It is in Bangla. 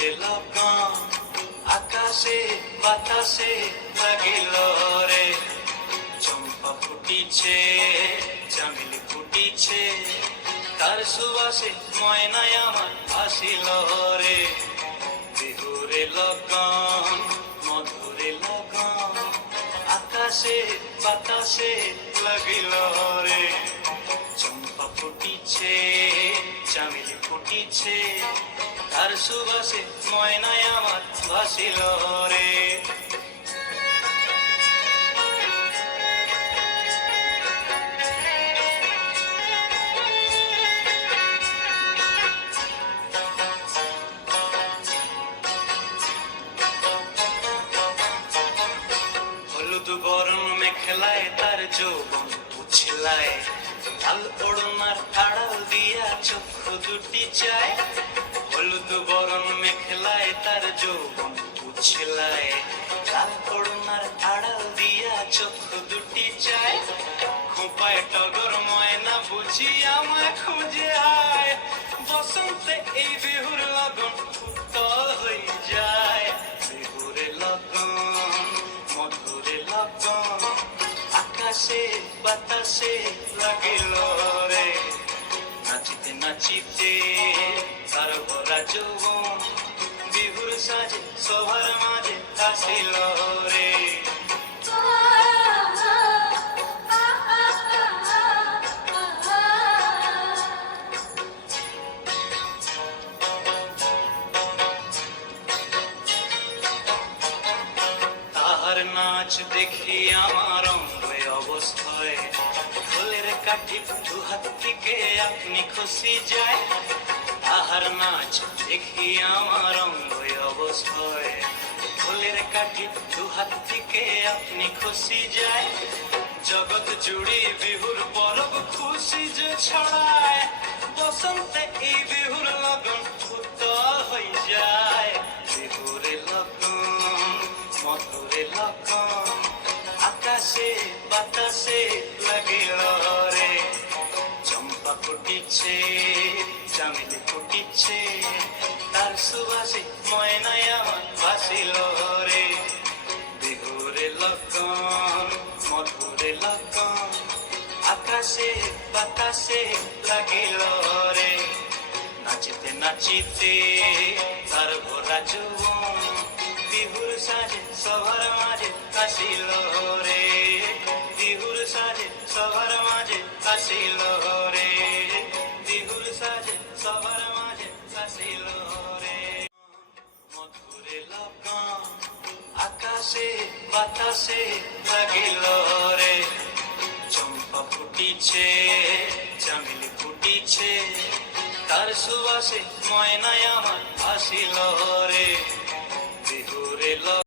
বিহুরে লগন আকাশে বাতাসে লাগিল রে, চম্পা ফুটিছে চামেলি ফুটিছে, তার সুবাসে ময়নায় আমার আসিল রে। বিহুরে লগন মধুরে লগন আকাশে বাতাসে লাগিল রে, চম্পা ফুটিছে চামেলি ফুটিছে, তার সুবাসে ময়নায় আমার ভাসিল রে। হলুদ বরণ মেখলায় তার যৌবন উছলায়, লাল ওড়নার আড়াল দিয়া চক্ষু দুটি চায়। হলুদ বরণ মেখলায় তার যৌবন উছলায়, লাল ওড়নার আড়াল দিয়া চক্ষু দুটি চায়। খোঁপায় টগর ময়না বুঝি আমায় খুঁজে আয়, বসন্তে এই বিহুর লগন উত্তল হয়ে যায়। বিহুরে লগন মধুরে লগন আকাশে বাতাসে লাগিল রে, নাচিতে নাচিতে তার ভরা যৌবন বিহুর সাজে সবার মাঝে আসিল রে। তাহার নাচ দেখি আমার অঙ্গে অবস্থায়, ফুলের কাঠি দু হাত থেকে আপনি খুশি যায়। তাহার নাচ দেখি আমার অঙ্গে অবস্থায়, ফুলের কাঠি দু হাত থেকে আপনি খুশি যায়। জগৎ জুড়ে বিহুর পরব খুশি যে ছড়ায়, বসন্তে এই বিহুর লগন উত্তল হয়ে যায়। বিহুরে লগন মধুরে লগন আকাশে বাতাসে লাগিল রে, চম্পা ফুটিছে চামেলি ফুটিছে, তার সুবাসে ময়নায় আমার ভাসিল রে। বিহুরে লগন মধুরে লগন আকাশে বাতাসে লাগিল রে, নাচিতে নাচিতে তার ভরা যৌবন বিহুর সাজে সবার মাঝে আসিল রে। বিহুর সাজে সবার মাঝে আসিল রে, বিহুর সাজে সবার মাঝে আসিল রে। মধুরে লগন আকাশে বাতাসে লাগিল রে, চম্পা ফুটিছে চামেলি ফুটিছে, তার সুবাসে ময়নায় আমার আসিল রে। বিহুরে